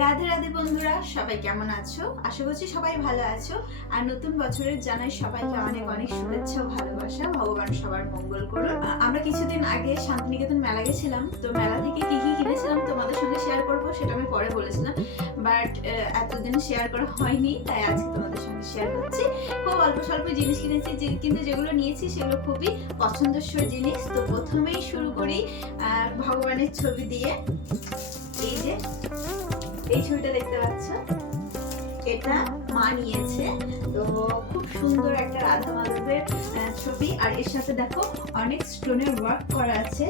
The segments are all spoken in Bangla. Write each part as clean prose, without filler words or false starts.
রাধে রাধে বন্ধুরা, সবাই কেমন আছো? আশা করছি সবাই ভালো আছো। আর নতুন বছরের জানাই সবাইকে অনেক অনেক শুভেচ্ছা ও ভালোবাসা। ভগবান সবার মঙ্গল করুন। আমরা কিছুদিন আগে শান্তিনিকেতন মেলা গেছিলাম, তো মেলা থেকে কি কি কিনেছিলাম তোমাদের সঙ্গে শেয়ার করবো, সেটা আমি পরে বলেছিলাম, বাট এতদিন শেয়ার করা হয়নি, তাই আজকে তোমাদের সঙ্গে শেয়ার করছি। খুব অল্প স্বল্প জিনিস কিনেছি, কিন্তু যেগুলো নিয়েছি সেগুলো খুবই পছন্দসই জিনিস। তো প্রথমেই শুরু করি ভগবানের ছবি দিয়ে। এই যে এই ছবিটা দেখতে পাচ্ছ, এটা মা নিয়েছে। তো খুব সুন্দর একটা রাধা মাধবের ছবি, আর এর সাথে দেখো অনেক স্টোনের ওয়ার্ক করা আছে।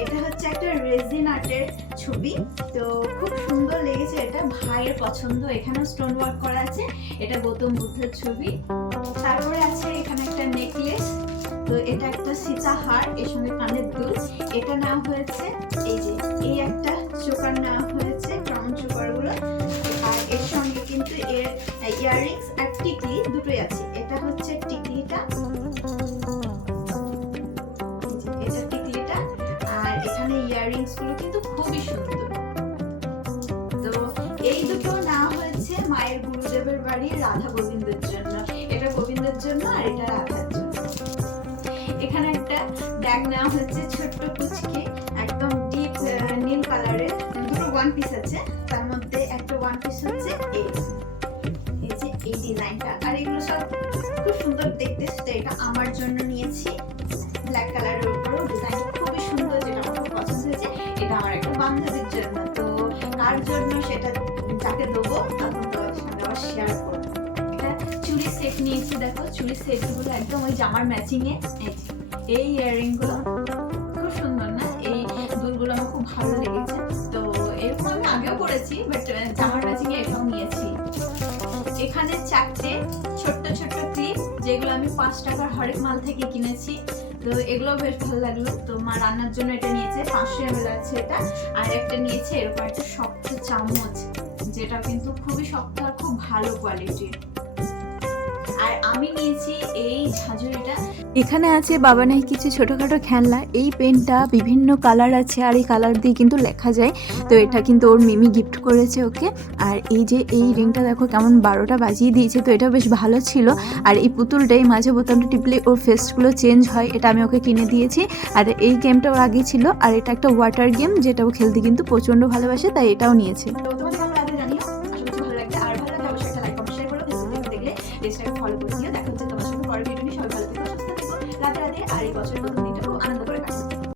এটা হচ্ছে একটা রেজিন আর্টের ছবি, তো খুব সুন্দর লেগেছে। এটা ভাইয়ের পছন্দ, এখানেও স্টোন ওয়ার্ক করা আছে। এটা গৌতম বুদ্ধের ছবি। তারপরে আছে এখানে একটা নেকলেস, তো এটা একটা সীতাহার, এর সঙ্গে কানের দুল। এটা নেওয়া হয়েছে। এই যে এই একটা চোকার নেওয়া হয়েছে, ক্রাউন চোকার গুলো। আর এর সঙ্গে কিন্তু এর ইয়াররিংস আর টিকলি দুটোই আছে। এটা হচ্ছে টিকলিটা, এটা টিকলিটা, আর এখানে ইয়াররিংস গুলো কিন্তু খুবই সুন্দর। তো এই দুটো নেওয়া হয়েছে মায়ের গুরুদেবের বাড়ি রাধা গোবিন্দের জন্য। এটা গোবিন্দের জন্য আর এটা রাধার জন্য। এখানে একটা ব্যাগ নেওয়া হয়েছে, ছোট্ট কুচকি, একদম ডিপ নীল কালারের। দুটো ওয়ান পিস আছে, তার মধ্যে একটা ওয়ান পিস হচ্ছে এই যে এই ডিজাইনটা। আর এগুলো সব খুব সুন্দর দেখতে। তো এটা আমার জন্য নিয়েছি, ব্ল্যাক কালারের উপরেও ডিজাইনটা খুবই সুন্দর, যেটা আমার খুব পছন্দ হয়েছে। এটা আমার একটা বান্ধবীর জন্য, তো কার জন্য সেটা যাকে দেবো তখন তোমাদের সঙ্গে আবার শেয়ার করবো। এটা চুড়ি সেট নিয়েছি, দেখো চুড়ি সেটগুলো একদম ওই জামার ম্যাচিং এ। এই ইয়াররিং গুলো খুব সুন্দর না? এই দুলগুলো আমার খুব ভালো লেগেছে। তো এরকম আমি আগেও করেছি, বাট জামার ম্যাচিং এ এটাও নিয়েছি। এখানে চারটে ছোট্ট ছোট্ট ক্লিপ, যেগুলো আমি 5 টাকার হরেক মাল থেকে কিনেছি। তো এগুলো বেশ ভালো লাগলো। তো মা রান্নার জন্য এটা নিয়েছে, 500 ml আছে এটা। আর একটা নিয়েছে এরকম একটা শক্ত চামচ, যেটা কিন্তু খুবই শক্ত আর খুব ভালো কোয়ালিটির। আর আমি নিয়েছি এই ঝাঁঝরিটা। এখানে আছে বাবানের কিছু ছোটোখাটো খেলনা। এই পেনটা বিভিন্ন কালার আছে, আর এই কালার দিয়ে কিন্তু লেখা যায়। তো এটা কিন্তু ওর মিমি গিফট করেছে ওকে। আর এই যে এই রিংটা দেখো কেমন 12টা বাজিয়ে দিয়েছে, তো এটা বেশ ভালো ছিল। আর এই পুতুলটাই মাঝে বোতামটা টিপলে ওর ফেসগুলো চেঞ্জ হয়, এটা আমি ওকে কিনে দিয়েছি। আর এই গেমটা ওর আগে ছিল, আর এটা একটা ওয়াটার গেম, যেটা ও খেলতে কিন্তু প্রচণ্ড ভালোবাসে, তাই এটাও নিয়েছে। তো তোমাদের